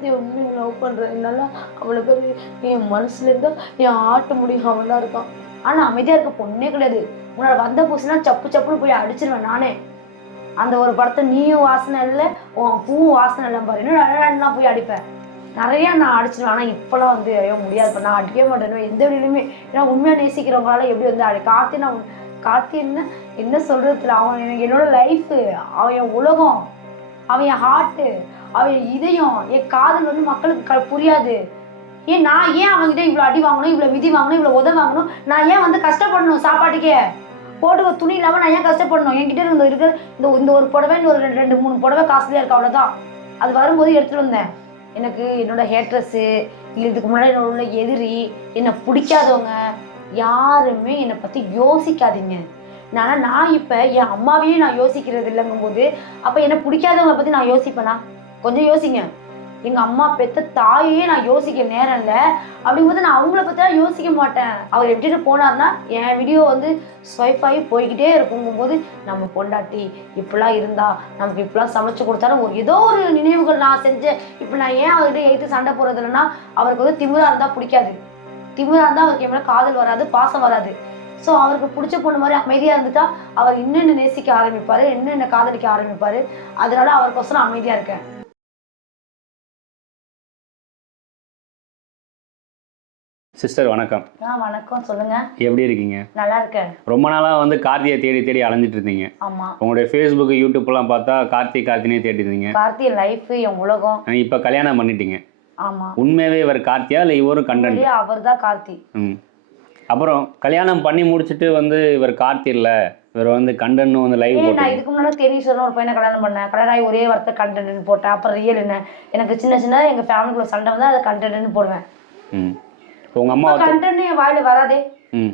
கார்த்தியை உண்மையை லவ் பண்ணுறேன் என்னால் அவளை பேர் என் மனசுலேருந்து என் ஆட்ட முடியும் அவன் தான் இருக்கான். ஆனால் அமைதியாக இருக்க பொண்ணே கிடையாது. உன்னோட வந்த புதுசுனா சப்பு சப்புன்னு போய் அடிச்சிருவேன் நானே. அந்த ஒரு படத்தை நீயும் வாசனை இல்லை உன் பூவும் வாசனை இல்லை பாரு. இன்னும் ரெண்டு நான் போய் அடிப்பேன். நிறைய நான் அடிச்சிருவேன். ஆனால் இப்போலாம் வந்து ஐயோ முடியாது. இப்போ நான் அடிக்கவே மாட்டேன். எந்த வழியிலுமே. ஏன்னா உண்மையாக நேசிக்கிறவங்களால எப்படி வந்து அடி காத்தி நான் காத்தி என்ன என்ன சொல்றதுல அவன் எனக்கு என்னோட லைஃபு அவன் என் உலகம் அவன் என் ஹார்ட்டு அவன் இதயம் என் காதல் வந்து மக்களுக்கு க புரியாது. ஏன் நான் ஏன் அவங்ககிட்ட இவ்வளோ அடி வாங்கணும் இவ்வளோ மிதி வாங்கணும் இவ்வளோ உதவி வாங்கணும்? நான் ஏன் வந்து கஷ்டப்படணும் சாப்பாட்டுக்கே? போட்டுக்க துணி இல்லாமல் நான் ஏன் கஷ்டப்படணும்? என்கிட்ட இருந்த இருக்கிற இந்த இந்த ஒரு புடவை இந்த ஒரு ரெண்டு ரெண்டு மூணு புடவை காஸ்ட்லியாக இருக்கு அவ்வளோதான் அது வரும்போது எடுத்துகிட்டு வந்தேன். எனக்கு என்னோட ஹேட்ரஸ்ஸு இல்லை இதுக்கு முன்னாடி என்னோட உள்ள எதிரி என்னை பிடிக்காதவங்க யாருமே என்னை பற்றி யோசிக்காதீங்க. நான் நான் இப்போ என் அம்மாவையே நான் யோசிக்கிறது இல்லைங்கும்போது அப்போ என்னை பிடிக்காதவங்களை பற்றி நான் யோசிப்பேனா? கொஞ்சம் யோசிங்க. எங்கள் அம்மா பெத்த தாயையே நான் யோசிக்க நேரம் இல்லை. அப்படிங்கும்போது நான் அவங்கள பற்றிலாம் யோசிக்க மாட்டேன். அவர் எப்படின்னு போனார்னா என் வீடியோ வந்து ஸ்வைப் ஆகி போய்கிட்டே இருக்குங்கும்போது நம்ம பொண்டாட்டி இப்படிலாம் இருந்தா நமக்கு இப்படிலாம் சமைச்சு கொடுத்தாலும் ஒரு ஏதோ ஒரு நினைவுகள் நான் செஞ்சேன் இப்போ நான் ஏன் அவர்கிட்ட எய்த்து சண்டை போடுறது இல்லைன்னா அவருக்கு வந்து திமிரா இருந்தால் பிடிக்காது. திமிரா இருந்தால் அவருக்கு என் மேலே காதல் வராது பாசம் வராது. ஸோ அவருக்கு பிடிச்ச பொண்ணு மாதிரி அமைதியாக இருந்துட்டா அவர் இன்னும் நேசிக்க ஆரம்பிப்பார் என்னென்ன காதலிக்க ஆரம்பிப்பார். அதனால அவருக்கோசரம் அமைதியாக இருக்கேன். சிஸ்டர் வணக்கம். வணக்கம். சொல்லுங்க. எப்படி இருக்கீங்க? நல்லா இருக்கேன். ரொம்ப நாளாக வந்து கார்த்தியை தேடி தேடி அலைஞ்சிட்டு இருந்தீங்க. ஆமா. உங்களுடைய ஃபேஸ்புக் யூடியூப்லாம் பார்த்தா கார்த்தி கார்த்தினே தேடி இருந்தீங்க. கார்த்தி லைஃப் என் உலகம். இப்போ கல்யாணம் பண்ணிட்டீங்க. ஆமா. உண்மையாகவே இவர் கார்த்தியா இல்லை இவரும் கண்டென்ட் அவர் தான் கார்த்தி. ம். அப்புறம் கல்யாணம் பண்ணி முடிச்சுட்டு வந்து இவர் கார்த்தி இல்லை. இவர் வந்து கண்டன்னு வந்து லைவ் நான் இதுக்கு முன்னாடி தெரியும் சொன்ன ஒரு பையனை கல்யாணம் பண்ணேன். கல்யாணம் ஆகி ஒரே வார்த்தை கண்டென்ட்னு போட்டேன். அப்புறம் ரியல் என்ன? எனக்கு சின்ன சின்ன எங்க ஃபேமிலிக்குள்ள சண்டை வந்து அதை கண்டென்ட்னு போடுவேன். ம். இப்போ உங்கள் அம்மா என் வாயில வராதே. ம்.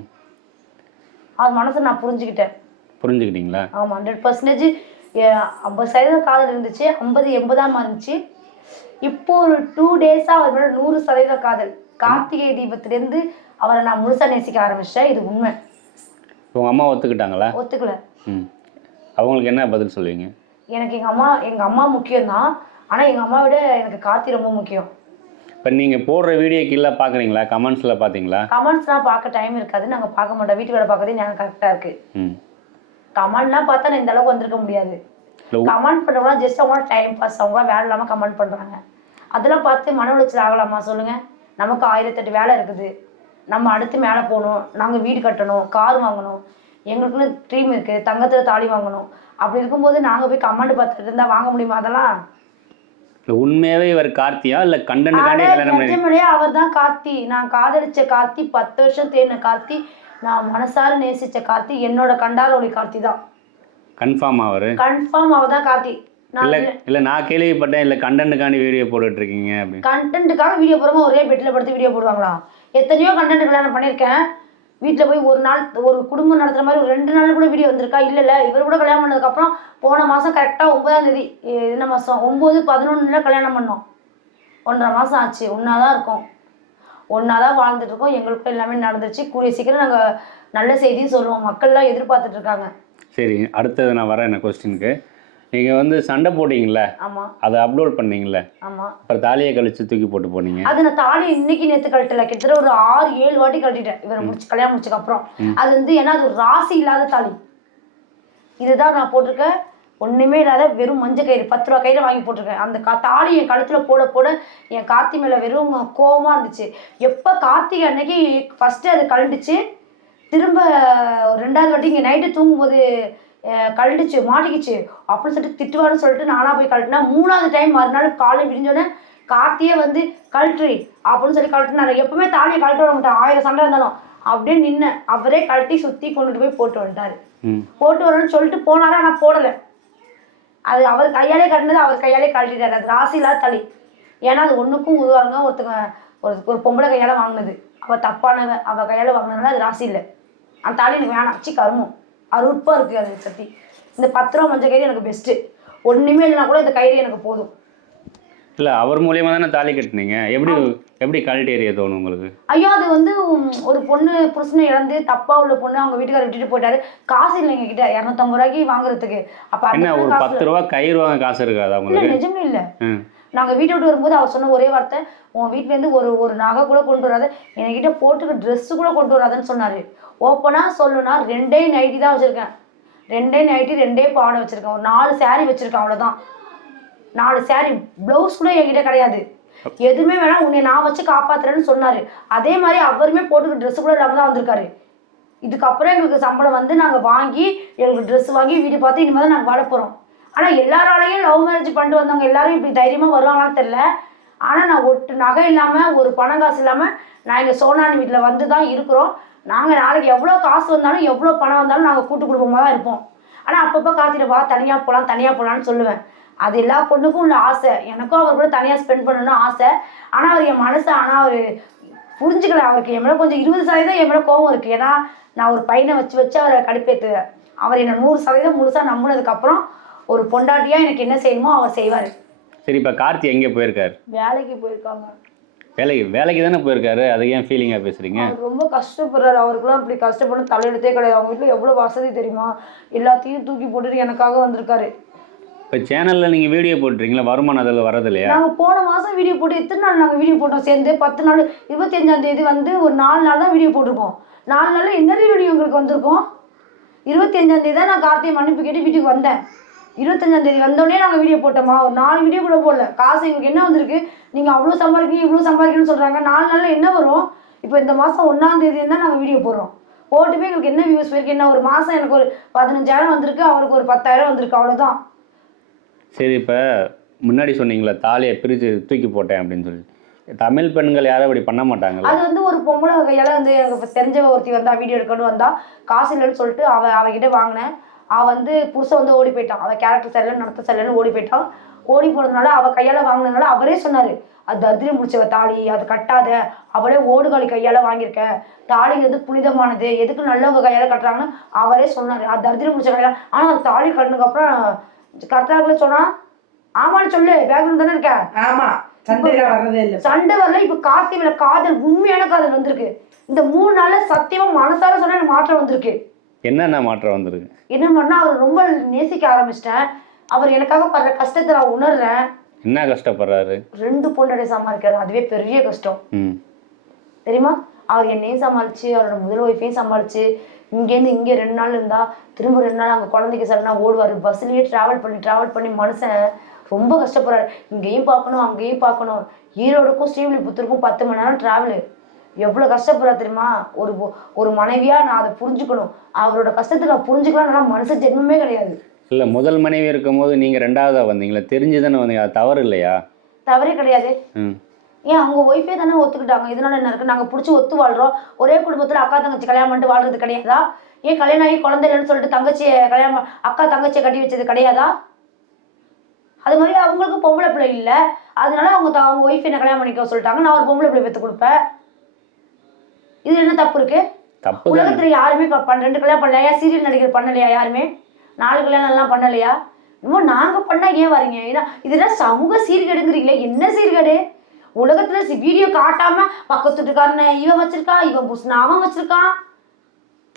அது மனசை நான் புரிஞ்சுக்கிட்டேன். புரிஞ்சுக்கிட்டீங்களா? ஆமா ஹண்ட்ரட் பர்சன்டேஜ் ஐம்பது சதவீதம் காதல் இருந்துச்சு. ஐம்பது எண்பதாம் இருந்துச்சு இப்போ ஒரு டூ டேஸா அவர் மேல நூறு சதவீத காதல். கார்த்திகை தீபத்திலேருந்து அவரை நான் முழுசா நேசிக்க ஆரம்பிச்சிட்டேன். இது உண்மை. உங்கள் அம்மா ஒத்துக்கிட்டாங்களா? ஒத்துக்கல. ம். அவங்களுக்கு என்ன பதில் சொல்லுவீங்க? எனக்கு எங்க அம்மா எங்க அம்மா முக்கியம்தான். ஆனா எங்க அம்மா விட எனக்கு கார்த்தி ரொம்ப முக்கியம். இப்போ நீங்கள் போடுற வீடியோ கீழே பார்க்குறீங்களா கமெண்ட்ஸில் பார்த்தீங்களா கமெண்ட்ஸ்லாம் பார்க்க டைம் இருக்காது நாங்கள் பார்க்க மாட்டோம். வீட்டு வேலை பார்க்கறதே ஞாபகம் கரெக்டாக இருக்கு. ம். கமெண்ட்லாம் பார்த்தா நான் இந்த அளவுக்கு வந்திருக்க முடியாது. கமெண்ட் பண்ணுறவங்களாம் ஜஸ்ட் அவங்கள டைம் பாஸ் அவங்க வேலை இல்லாமல் கமெண்ட் பண்ணுறாங்க அதெல்லாம் பார்த்து மன உளைச்சல் ஆகலாமா? சொல்லுங்கள் நமக்கு ஆயிரத்தெட்டு வேலை இருக்குது. நம்ம அடுத்து மேலே போகணும். நாங்கள் வீடு கட்டணும். கார் வாங்கணும். எங்களுக்குன்னு ட்ரீம் இருக்குது தங்கத்தில் தாலி வாங்கணும். அப்படி இருக்கும்போது நாங்கள் போய் கமெண்ட் பார்த்துட்டு இருந்தால் வாங்க முடியுமா? அதெல்லாம் இல்லை உண்மையாகவே இவர் கார்த்தியா? இல்லை கண்டனுக்காண்டி கல்யாணம் பண்ணி அவர் தான் கார்த்தி. நான் காதலிச்ச கார்த்தி பத்து வருஷம் தேடின கார்த்தி நான் மனசார நேசிச்ச கார்த்தி என்னோட கண்டார ஒளி கார்த்தி தான். கன்ஃபார்ம் அவர்? கன்ஃபார்ம் அவ தான் கார்த்தி இல்லை இல்லை நான் கேள்விப்பட்டேன். இல்லை கண்டென்ட்டுக்காண்டி வீடியோ போட்டுட்டு இருக்கீங்க அப்படின்னு. கண்டென்ட்டுக்காக வீடியோ போடுறவங்க ஒரே பெட்டில் படுத்து வீடியோ போடுவாங்களா? எத்தனையோ கண்டென்ட் கல்யாணம் பண்ணியிருக்கேன். வீட்டில் போய் ஒரு நாள் ஒரு குடும்பம் நடத்துகிற மாதிரி ஒரு ரெண்டு நாள் கூட வீடியோ வந்திருக்கா? இல்லை இல்லை. இவர் கூட கல்யாணம் பண்ணதுக்கப்புறம் போன மாதம் கரெக்டாக ஒன்பதாம் தேதி என்ன மாதம் ஒம்பது பதினொன்றுல கல்யாணம் பண்ணோம். ஒன்றரை மாதம் ஆச்சு. ஒன்றா தான் இருக்கும் ஒன்றா தான் வாழ்ந்துட்டுருக்கோம் எங்களுக்கும் எல்லாமே நடந்துச்சு கூடிய சீக்கிரம் நாங்கள் நல்ல செய்தியும் சொல்லுவோம். மக்கள்லாம் எதிர்பார்த்துட்ருக்காங்க சரி அடுத்தது நான் வரேன் என்ன கொஸ்டினுக்கு நீங்கள் வந்து சண்டை போட்டீங்கல்ல ஆமாம் அதை அப்லோட் பண்ணீங்கல்ல ஆமாம் அப்புறம் தாலியை கழிச்சு தூக்கி போட்டு போனீங்க. அது நான் தாலி இன்னைக்கு நேத்து கழட்டல. கிட்டத்தட்ட ஒரு ஆறு ஏழு வாட்டி கழட்டிட்டேன். இவரை முடிச்சு கல்யாணம் முடிச்சதுக்கு அப்புறம். அது வந்து ஏன்னா அது ஒரு ராசி இல்லாத தாலி. இதுதான் நான் போட்டிருக்கேன். ஒண்ணுமே இல்லாத வெறும் மஞ்சள் கயிறு பத்து ரூபா கயிறு வாங்கி போட்டிருக்கேன். அந்த கா தாலி என் கழுத்துல போட போட என் கார்த்தி மேல வெறும் கோவமா இருந்துச்சு. எப்ப கார்த்திகை அன்னைக்கு ஃபர்ஸ்ட் அது கழண்டுச்சு. திரும்ப ரெண்டாவது வாட்டி இங்கே நைட்டு தூங்கும்போது அஹ், கழண்டுச்சு மாட்டிக்கிச்சு அப்படின்னு சொல்லிட்டு திட்டுவான்னு சொல்லிட்டு நானா போய் கழட்டினா மூணாவது டைம் மறுநாள் காலையில் விடிஞ்சோடனே கார்த்தியே வந்து கழட்டுறி அப்படின்னு சொல்லி கழட்டினாரு. எப்பவுமே தாலியை கழட்ட வர மாட்டேன். ஆயிரம் சண்டை இருந்தாலும். அப்படியே நின்று அவரே கழட்டி சுற்றி கொண்டுட்டு போய் போட்டு வந்துட்டாரு. போட்டு வரேன்னு சொல்லிட்டு போனாரு? ஆனால் போடலை. அது அவர் கையாலே கட்டினது அவர் கையாலே கழட்டிட்டாரு. அது ராசி இல்லாத தளி ஏன்னா அது ஒன்றுக்கும் உருவாங்க ஒருத்தங்க ஒரு ஒரு பொம்பளை கையால் வாங்கினது. அவள் தப்பானவ. அவள் கையால் வாங்கினதுனால அது ராசி இல்லை. அந்த தாலி எனக்கு வேணாம். சி கருமம். அருட்பாக இருக்குது அது சத்தி இந்த பத்து ரூபா மஞ்சள் கயிறு எனக்கு பெஸ்ட்டு ஒன்றுமே இல்லைனா கூட இந்த கயிறு எனக்கு போதும். இல்லை அவர் மூலியமாக தானே தாலி கட்டினீங்க. எப்படி எப்படி கழட்டி எறிய தோணும் உங்களுக்கு? ஐயோ அது வந்து ஒரு பொண்ணு புருஷனை இழந்து தப்பா உள்ள பொண்ணு அவங்க வீட்டுக்கார விட்டுட்டு போயிட்டாரு. காசு இல்லை எங்க கிட்ட இரநூத்தம்பது ரூபாய்க்கு வாங்குறதுக்கு. அப்ப என்ன ஒரு பத்து ரூபா கயிறு வாங்க காசு இருக்காதா இல்ல உங்களுக்கு? நிஜமே இல்ல. நாங்கள் வீட்டை விட்டு வரும்போது அவர் சொன்ன ஒரே வார்த்தை உன் வீட்டிலேருந்து ஒரு ஒரு நகை கூட கொண்டு வராது என்கிட்ட போட்டுக்க ட்ரெஸ்ஸு கூட கொண்டு வராதுன்னு சொன்னார். ஓப்பனாக சொல்லுனா ரெண்டே நைட்டி தான் வச்சுருக்கேன். ரெண்டே நைட்டி ரெண்டே பாவாடை வச்சுருக்கேன். ஒரு நாலு சேரீ வச்சுருக்கேன் அவ்வளோதான் நாலு சேரீ ப்ளவுஸ் கூட என்கிட்ட கிடையாது. எதுவுமே வேணாம் உன்னை நான் வச்சு காப்பாத்துறேன்னு சொன்னாரு. அதே மாதிரி அவருமே போட்டுக்க ட்ரெஸ் கூட இல்லாமல் தான் வந்திருக்காரு. இதுக்கப்புறம் எங்களுக்கு சம்பளம் வந்து நாங்கள் வாங்கி எங்களுக்கு ட்ரெஸ் வாங்கி வீடு பார்த்து இனிமேல் தான் நாங்கள் வாழ போகிறோம் ஆனால் எல்லாராலையும் லவ் மேரேஜ் பண்ணிட்டு வந்தவங்க எல்லாரும் இப்படி தைரியமாக வருவாங்களான்னு தெரில ஆனால் நான் ஒட்டு நகை இல்லாமல் ஒரு பணம் காசு இல்லாமல் நான் இங்கே சோனானி வீட்டில் வந்து தான் இருக்கிறோம். நாங்கள் நாளைக்கு எவ்வளோ காசு வந்தாலும் எவ்வளோ பணம் வந்தாலும் நாங்கள் கூட்டு குடும்பமாக தான் இருப்போம். ஆனால் அப்பப்போ காத்திட்டு வா தனியாக போகலாம் தனியாக போகலான்னு சொல்லுவேன். அது எல்லா பொண்ணுக்கும் உள்ள ஆசை. எனக்கும் அவர் கூட தனியாக ஸ்பெண்ட் பண்ணணும்னு ஆசை. ஆனால் அவர் என் மனசை ஆனால் அவர் புரிஞ்சுக்கல. அவருக்கு என் மேலே கொஞ்சம் இருபது சதவீதம் என் மேலே கோவம் இருக்குது ஏன்னா நான் ஒரு பையனை வச்சு வச்சு அவரை கடுப்பேற்றுவேன் அவர் என்னை நூறு சதவீதம் முழுசாக நம்பினதுக்கப்புறம் ஒரு பொண்டாட்டியாக எனக்கு என்ன செய்யணுமோ அவர் செய்வார். சரி இப்போ கார்த்தி எங்கே போயிருக்காரு? வேலைக்கு போயிருக்காங்க. வேலைக்கு வேலைக்கு தானே போயிருக்காரு? அதை ஏன் ஃபீலிங்காக பேசுகிறீங்க அவர் ரொம்ப கஷ்டப்படுறாரு. அவருக்குலாம் இப்படி கஷ்டப்படும் தலையெழுத்தே கிடையாது. அவங்க வீட்டில் எவ்வளோ வசதி தெரியுமா? எல்லாத்தையும் தூக்கி போட்டுட்டு எனக்காக வந்திருக்காரு. இப்போ சேனலில் நீங்கள் வீடியோ போட்டுறீங்களா வருமானம் அதில் வரது இல்லையா நாங்கள் போன மாதம் வீடியோ போட்டு எத்தனை நாள் நாங்கள் வீடியோ போட்டோம். சேர்ந்து பத்து நாள் இருபத்தஞ்சாம் தேதி வந்து ஒரு நாலு நாள் தான் வீடியோ போட்டிருப்போம் நாலு நாளில் என்ன வீடியோ உங்களுக்கு வந்திருக்கும்? இருபத்தஞ்சாம் தேதி தான் நான் கார்த்திகை மன்னிப்பு கேட்டு வீட்டுக்கு வந்தேன். இருபத்தஞ்சாம் தேதி வந்தோடனே நாங்கள் வீடியோ போட்டோமா? ஒரு நாலு வீடியோ கூட போடல. காசு எங்களுக்கு என்ன வந்திருக்கு? நீங்கள் அவ்வளோ சம்பாதிக்கணும் இவ்வளோ சம்பாதிக்கணும்னு சொல்கிறாங்க நாலு நாளில் என்ன வரும்? இப்போ இந்த மாதம் ஒன்றாம் தேதி தான் நாங்கள் வீடியோ போடுறோம். போட்டுமே எங்களுக்கு என்ன வியூஸ் போயிருக்கு? என்ன ஒரு மாதம் எனக்கு ஒரு பதினஞ்சாயிரம் வந்திருக்கு அவருக்கு ஒரு பத்தாயிரம் வந்திருக்கு அவ்வளோதான் சரி இப்போ முன்னாடி சொன்னீங்களே தாலியை பிரித்து தூக்கி போட்டேன் அப்படின்னு சொல்லி. தமிழ் பெண்கள் யாரும் அப்படி பண்ண மாட்டாங்கல்ல? அது வந்து ஒரு பொம்பளை கையால வந்து எனக்கு இப்ப தெரிஞ்சவ ஒருத்தி வந்தா வீடியோ எடுக்கணும் வந்தா காசு இல்லைன்னு சொல்லிட்டு அவ அவகிட்ட வாங்கினேன். அவ வந்து புருஷன் வந்து ஓடி போயிட்டான். அவ கேரக்டர் சரியில்லை நடத்த சரியில்லைன்னு ஓடி போயிட்டான். ஓடி போனதுனால அவ கையால வாங்கினதுனால அவரே சொன்னாரு அது தரித்திரம் முடிச்சவ தாலி அது கட்டாத. அவளே ஓடுகாலி கையால வாங்கியிருக்க. தாலி வந்து புனிதமானது. எதுக்கு நல்லவங்க கையால கட்டுறாங்கன்னு அவரே சொன்னாரு. அது தரித்திரம் முடிச்ச கையால. ஆனா அது தாலி கட்டினதுக்கு அப்புறம் கரெக்டாக சொன்னா ஆமான்னு சொல்லு பேக்ரவுண்ட் தானே இருக்க? ஆமா. சண்டையில வர்றதே இல்ல. சண்டை வரல. இப்ப கார்த்தி மேல காதல் உண்மையான காதல் வந்திருக்கு. இந்த மூணு நாள்ல சத்தியமா மனசார சொன்னா மாற்றம் வந்திருக்கு. என்னென்ன மாற்றம் வந்திருக்கு? என்ன பண்ணா அவர் ரொம்ப நேசிக்க ஆரம்பிச்சிட்டேன். அவர் எனக்காக படுற கஷ்டத்தை நான் உணர்றேன். என்ன கஷ்டப்படுறாரு? ரெண்டு பொண்டடை சமாளிக்கிறது அதுவே பெரிய கஷ்டம். தெரியுமா? அவர் என்னையும் சமாளிச்சு அவரோட முதல் ஒய்ஃபையும் சமாளிச்சு இங்கேருந்து இங்கே ரெண்டு நாள் இருந்தா திரும்ப ரெண்டு நாள் அங்கே குழந்தைக்கு சரினா ஓடுவார். பஸ்லயே டிராவல் பண்ணி டிராவல் பண்ணி மனுஷன் ரொம்ப கஷ்டப்படுறாரு. இங்கேயும் பார்க்கணும் அங்கேயும் பார்க்கணும். ஈரோடுக்கும் ஸ்ரீவில்லிபுத்தூருக்கும் பத்து மணி நேரம் டிராவலு எவ்வளோ கஷ்டப்படுறாரு தெரியுமா? ஒரு ஒரு மனைவியா நான் அதை புரிஞ்சுக்கணும். அவரோட கஷ்டத்தை நான் புரிஞ்சுக்கலாம் மனுஷ ஜென்மமே கிடையாது. இல்லை முதல் மனைவி இருக்கும்போது நீங்கள் ரெண்டாவதாக வந்தீங்களா? தெரிஞ்சு தானே வந்தீங்க. அது தவறு இல்லையா? தவறே கிடையாது. ஏன் அவங்க ஒய்ஃபே தானே ஒத்துக்கிட்டாங்க? இதனால என்ன இருக்கு? நாங்கள் பிடிச்சி ஒத்து வாழ்றோம். ஒரே குடும்பத்தில் அக்கா தங்கச்சி கல்யாணம் பண்ணிட்டு வாழ்றது கிடையாதா? ஏன் கல்யாணம் ஆகி குழந்தை இல்லைன்னு சொல்லிட்டு தங்கச்சியை கல்யாணம் அக்கா தங்கச்சியை கட்டி வச்சது கிடையாதா? அது மாதிரி அவங்களுக்கு பொம்பளை பிள்ளை இல்லை. அதனால அவங்க அவங்க ஒய்ஃப் என்ன கல்யாணம் பண்ணிக்க சொல்லிட்டாங்க. நான் ஒரு பொம்பளை பிள்ளை பெற்று கொடுப்பேன். இது என்ன தப்பு இருக்கு? தப்பு உலகத்துல யாருமே ரெண்டு கல்யாணம் பண்ணலையா? சீரியல் நடிகர் பண்ணலையா யாருமே? நாலு கல்யாணம் எல்லாம் பண்ணலையா? இன்னும் நாங்க பண்ணா ஏன் வரீங்க? ஏன்னா இதெல்லாம் சமூக சீர்கேடுங்கிறீங்களே என்ன சீர்கேடு உலகத்துல வீடியோ காட்டாம பக்கத்து வீட்டுக்காரன இவன் வச்சிருக்கான் இவன் புருஷன் அவன் வச்சிருக்கான்.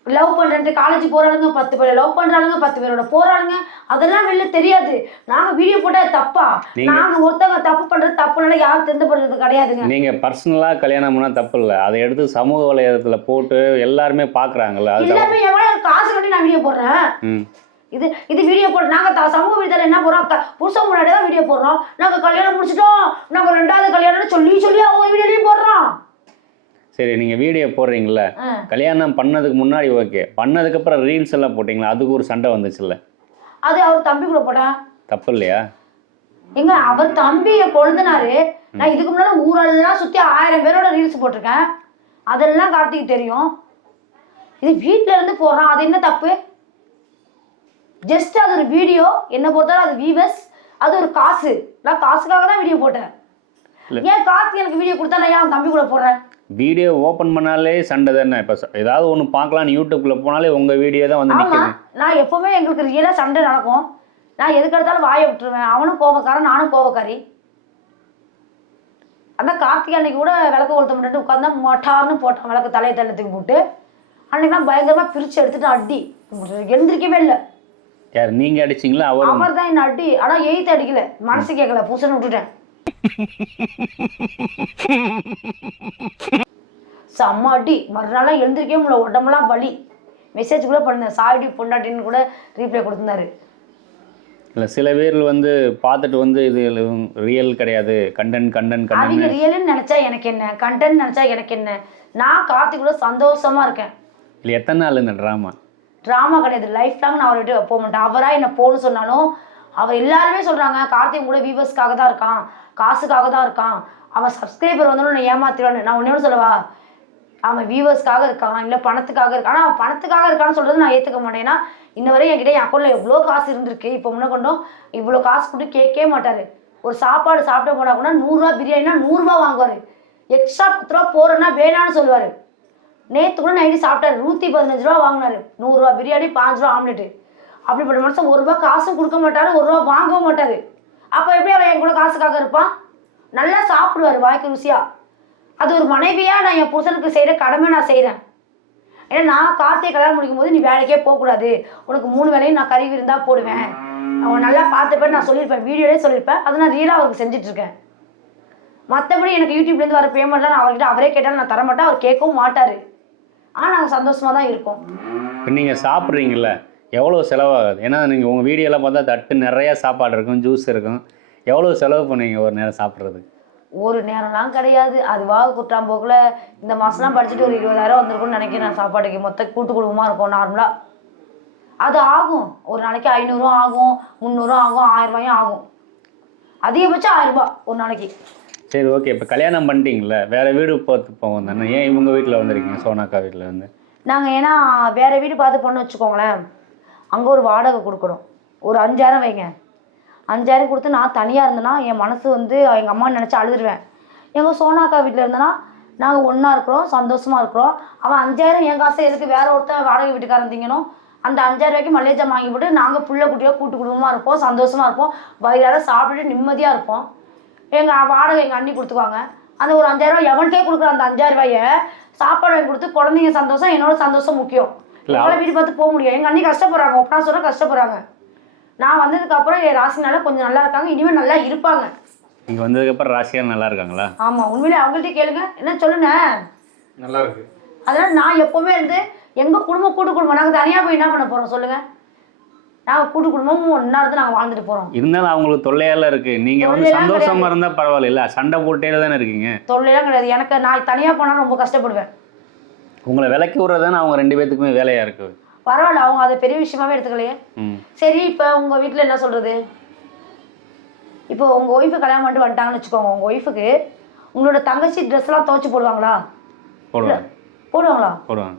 லவ் பண்றேன்ட்டு காலேஜ் போறாளுங்க பத்து பேர். லவ் பண்றாளுங்க பத்து பேரோட போறாளுங்க. அதெல்லாம் வெளில தெரியாது. நாங்க வீடியோ போட்டா அது தப்பா? நீங்க- நாங்க ஒருத்தவங்க தப்பு பண்றது தப்புனால யாரும் திருந்தப்படுறது கிடையாதுங்க. நீங்கள் பர்சனலாக கல்யாணம் பண்ணால் தப்பு இல்லை. அதை எடுத்து சமூக வலைதளத்தில் போட்டு எல்லாருமே பார்க்குறாங்கல்ல. எல்லாமே எவ்வளவு காசு கட்டி நான் வீடியோ போடுறேன். இது இது வீடியோ போட்டு நாங்கள் த சமூக விதத்தில் என்ன போடுறோம்? புருஷன் முன்னாடி தான் வீடியோ போடுறோம். நாங்கள் கல்யாணம் முடிச்சிட்டோம். நாங்கள் ரெண்டாவது கல்யாணம்னு சொல்லி சொல்லி அவங்க வீடியோலையும் போடுறோம். சரி நீங்கள் வீடியோ போடுறீங்களா ஆ. கல்யாணம் பண்ணதுக்கு முன்னாடி ஓகே பண்ணதுக்கப்புறம் ரீல்ஸ் எல்லாம் போட்டிங்களா? அதுக்கு ஒரு சண்டை வந்துச்சுல்ல? அது அவர் தம்பி கூட போட்டேன் தப்பு இல்லையா? எங்க அவர் தம்பியை கொழுந்தனாரு. நான் இதுக்கு முன்னாடி ஊரெல்லாம் சுற்றி ஆயிரம் பேரோட ரீல்ஸ் போட்டிருக்கேன். அதெல்லாம் கார்த்திக்கு தெரியும். இது வீட்டில இருந்து போடுறான். அது என்ன தப்பு? ஜஸ்ட் அது ஒரு வீடியோ என்ன பொறுத்தவரை அது வீவர்ஸ் அது ஒரு காசு. நான் காசுக்காக தான் வீடியோ போட்டேன். ஏன் கார்த்தி எனக்கு வீடியோ கொடுத்தா நான் ஏன் தம்பி கூட போடுறேன்? வீடியோ ஓப்பன் பண்ணாலே சண்டை தானே? இப்போ ஏதாவது ஒன்று பார்க்கலான்னு யூடியூப்ல போனாலே உங்கள் வீடியோ தான் வந்து ஆமா. நிற்கிது நான் எப்பவுமே எங்களுக்கு ரியலா சண்டை நடக்கும். நான் எதுக்கு எடுத்தாலும் வாயை விட்டுருவேன். அவனும் கோபக்காரன் நானும் கோபக்காரி. அதான் கார்த்திகை அன்னைக்கு கூட விளக்கு கொளுத்த முன்னாடி உட்காந்தா மொட்டார்னு போட்டான். விளக்கு தலையை தள்ளத்துக்கு போட்டு. அன்னைக்கு நான் பயங்கரமா பிரிச்சு எடுத்துட்டு அடி. எழுந்திருக்கவே இல்லை. யார் நீங்கள் அடிச்சிங்களா? அவர் தான் என்ன அடி. ஆனா எய்த்து அடிக்கல. மனசு கேட்கல புருஷன் விட்டுட்டேன். செம்ம அடி மறுநாளாக எழுந்திருக்கவே முடியல. உடம்புலாம் வலி. மெசேஜ் கூட பண்ணிருந்தேன் சாய்டி பொண்டாட்டின்னு கூட ரீப்ளை கொடுத்துருந்தாரு. இல்லை சில பேர் வந்து பார்த்துட்டு வந்து இது ரியல் கிடையாது. கண்டன் கண்டன் அவங்க கண்டன் ரியல்னு நினைச்சா எனக்கு என்ன? கண்டென்ட் நினைச்சா எனக்கு என்ன? நான் கார்த்திக் கூட சந்தோஷமா இருக்கேன். இல்லை எத்தனை நாள் இந்த ட்ராமா ட்ராமா கிடையாது. லைஃப் லாங் நான் அவரை விட்டு போக மாட்டேன். அவரா என்ன போன்னு சொன்னாலும் அவர் எல்லாருமே சொல்றாங்க கார்த்திக் கூட வியூவர்ஸ்க்காக தான் இருக்கான். காசுக்காக தான் இருக்கான். அவன் சப்ஸ்கிரைபர் வந்தாலும் நான் ஏமாத்திடுவான்னு. நான் ஒன்று சொல்லவா? அவன் வியூவர்ஸ்க்காக இருக்கான் இல்லை பணத்துக்காக இருக்கான். ஆனால் அவன் பணத்துக்காக இருக்கான்னு சொல்கிறது நான் ஏற்றுக்க மாட்டேன். ஏன்னா இன்ன வரையும் என்கிட்ட என் அக்கௌண்ட்டில் எவ்வளோ காசு இருந்திருக்கு. இப்போ முன்ன கொண்டும் இவ்வளோ காசு கொடுத்து கேட்கவே மாட்டார். ஒரு சாப்பாடு சாப்பிட போனால் கூட நூறுரூவா பிரியாணினா நூறுரூவா வாங்குவார். எக்ஸ்ட்ரா பத்து ரூபா போகிறேன்னா வேணான்னு சொல்லுவார். நேற்று கூட நைட்டு சாப்பிட்டாரு. நூற்றி பதினஞ்சு ரூபா வாங்கினார். நூறுரூவா பிரியாணி பாஞ்சு ரூபா ஆம்லெட்டு. அப்படிப்பட்ட மனுஷன் ஒரு ரூபா காசும் கொடுக்க மாட்டார் ஒரு ரூபா வாங்கவும் மாட்டார். அப்போ எப்படி அவன் என் கூட காசுக்காக இருப்பான்? நல்லா சாப்பிடுவாரு வாய்க்கு ருசியாக அது ஒரு மனைவியாக நான் என் புருஷனுக்கு செய்கிற கடமை நான் செய்கிறேன் ஏன்னா நான் கார்த்திகை கல்யாணம் முடிக்கும் போது நீ வேலைக்கே போகக்கூடாது. உனக்கு மூணு வேலையும் நான் கறி விருந்தா போடுவேன். அவன் நல்லா பார்த்துப்பேன் நான் சொல்லியிருப்பேன் வீடியோலேயே சொல்லியிருப்பேன். அதை நான் ரீலாக அவருக்கு செஞ்சிட்ருக்கேன். மற்றபடி எனக்கு யூடியூப்லேருந்து வர பேமெண்ட்லாம் நான் அவர்கிட்ட அவரே கேட்டாலும் நான் தரமாட்டேன். அவர் கேட்கவும் மாட்டார். ஆனால் நாங்கள் சந்தோஷமாக தான் இருக்கோம். இப்போ நீங்கள் சாப்பிட்றீங்கள எவ்வளோ செலவாகுது. ஏன்னா நீங்கள் உங்கள் வீடியோலாம் பார்த்தா தட்டு நிறையா சாப்பாடு இருக்கும் ஜூஸ் இருக்கும். எவ்வளோ செலவு பண்ணுவீங்க ஒரு நேரம் சாப்பிட்றதுக்கு? ஒரு நேரம்லாம் கிடையாது. அதுவாக குற்றாம்போக்கில் இந்த மாதம்லாம் படிச்சுட்டு ஒரு இருபதாயிரம் வந்திருக்கும்னு நினைக்கிறேன் சாப்பாட்டுக்கு. மொத்த கூட்டு குடும்பமாக இருக்கும் நார்மலாக அது ஆகும். ஒரு நாளைக்கு ஐநூறுரூவா ஆகும் முந்நூறுவா ஆகும் ஆயிரம் ரூபாயும் ஆகும். அதிகபட்சம் ஆயிரம் ரூபாய் ஒரு நாளைக்கு. சரி ஓகே இப்போ கல்யாணம் பண்ணிட்டீங்களே வேறு வீடு பார்த்து போவோம் தானே? ஏன் இவங்க வீட்டில் வந்திருக்கீங்க சோனாக்கா வீட்டில் வந்து? நாங்கள் ஏன்னா வேற வீடு பார்த்து பண்ண வச்சுக்கோங்களேன். அங்கே ஒரு வாடகை கொடுக்கணும். ஒரு அஞ்சாயிரம் வைங்க. அஞ்சாயிரம் கொடுத்து நான் தனியாக இருந்தேன்னா என் மனசு வந்து எங்கள் அம்மா நினச்சி அழுதுருவேன். எங்கள் சோனாக்கா வீட்டில் இருந்தேன்னா நாங்கள் ஒன்றா இருக்கிறோம் சந்தோஷமாக இருக்கிறோம். அவன் அஞ்சாயிரம் என் காசை எதுக்கு வேற ஒருத்தன் வாடகை வீட்டுக்காரன் திங்கணும்? அந்த அஞ்சாயிரம் ரூபாய்க்கு மல்லேஜா வாங்கி போட்டு நாங்கள் புள்ள குட்டியோ கூட்டு குடும்பமாக இருப்போம் சந்தோஷமாக இருப்போம். வயிறார சாப்பிட்டுட்டு நிம்மதியாக இருப்போம். எங்கள் வாடகை எங்கள் அண்ணி கொடுத்துக்குவாங்க. அந்த ஒரு அஞ்சாயிரம் ரூபாய் எவன்கிட்டே கொடுக்குற அந்த அஞ்சாயிரம் ரூபாயை சாப்பாடு வாங்கி கொடுத்து குழந்தைங்க சந்தோஷம் என்னோட சந்தோஷம் முக்கியம். எங்களால் வீடு பார்த்து போக முடியும் எங்கள் அண்ணி கஷ்டப்படுறாங்க. ஒப்பனா சொல்ல கஷ்டப்படுறாங்க. நான் வந்ததுக்கு அப்புறம் என் ராசினால கொஞ்சம் நல்லா இருக்காங்க. இனிமேல் நல்லா இருப்பாங்க. இங்கே வந்ததுக்கப்புறம் ராசியாக நல்லா இருக்காங்களா? ஆமாம் உண்மையிலே அவங்கள்ட்ட கேளுங்க. என்ன சொல்லுங்க? நல்லா இருக்கு. அதனால நான் எப்போவுமே இருந்து எங்கள் குடும்பம் கூட்டு குடும்பம் நாங்கள் தனியாக போய் என்ன பண்ண போகிறோம் சொல்லுங்கள் நாங்கள் கூட்டு குடும்பமும் ஒன்றா இருந்து நாங்கள் வாழ்ந்துட்டு போகிறோம் இருந்தாலும் அவங்களுக்கு தொல்லையெல்லாம் இருக்கு. நீங்கள் வந்து தொல்லையெல்லாம் சந்தோஷமா இருந்தால் பரவாயில்ல. சண்டை போட்டே தானே இருக்கீங்க. தொல்லையெல்லாம் கிடையாது. எனக்கு நான் தனியாக போனால் ரொம்ப கஷ்டப்படுவேன். உங்களை விலக்கி விட்றது அவங்க ரெண்டு பேத்துக்குமே வேலையாக இருக்குது பரவாயில்ல அவங்க அதை பெரிய விஷயமாவே எடுத்துக்கலையே. சரி இப்போ உங்கள் வீட்டில் என்ன சொல்கிறது இப்போ உங்கள் ஒய்ஃபு கல்யாணம் பண்ணிட்டு வந்துட்டாங்கன்னு வச்சுக்கோங்க. உங்கள் ஒய்ஃபுக்கு உங்களோட தங்கச்சி ட்ரெஸ்லாம் துவைச்சு போடுவாங்களா? போடுவாங்க. போடுவாங்களா? போடுவாங்க.